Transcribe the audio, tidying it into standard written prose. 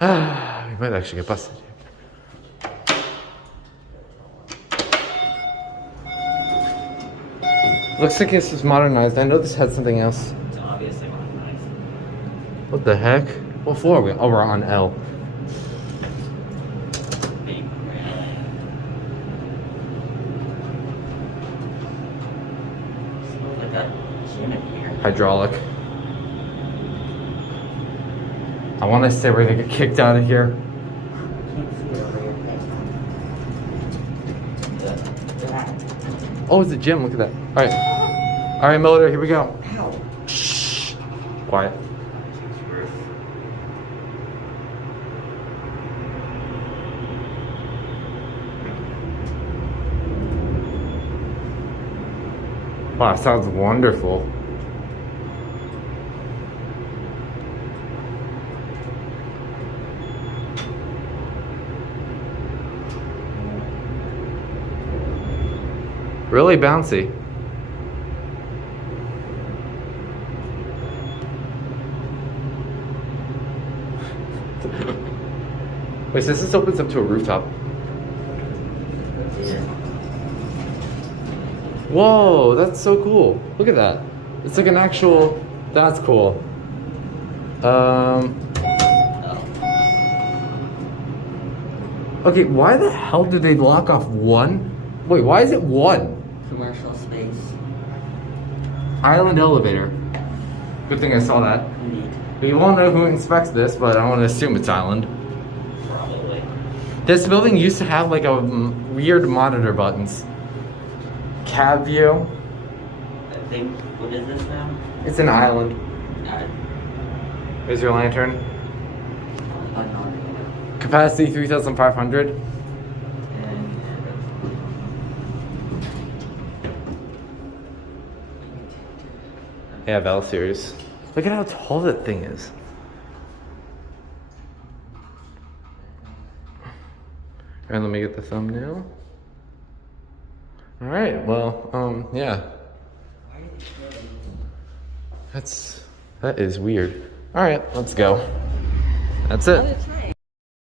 We might actually get busted. Looks like this is modernized. I know this had something else. It's obviously modernized. What the heck? What floor are we on? Oh, we're on L. Like a gym in here. Hydraulic. I want to say we're gonna get kicked out of here. Oh, it's a gym. Look at that. All right. All right, Miller, here we go. Ow. Shh. Quiet. Wow, sounds wonderful. Really bouncy. Wait, so this opens up to a rooftop. Whoa, that's so cool. Look at that. It's like an actual, that's cool. Okay, why the hell did they lock off one? Wait, why is it one? Commercial space. Island elevator. Good thing I saw that. Neat. We won't know who inspects this, but I want to assume it's Island. Probably. This building used to have like a weird monitor buttons. Cab view. I think, what is this now? It's an island. Uh, There's your lantern. not Capacity 3,500. Yeah, Val series. Look at how tall that thing is. Alright, let me get the thumbnail. Alright, well, yeah. That is weird. Alright, let's go. That's it.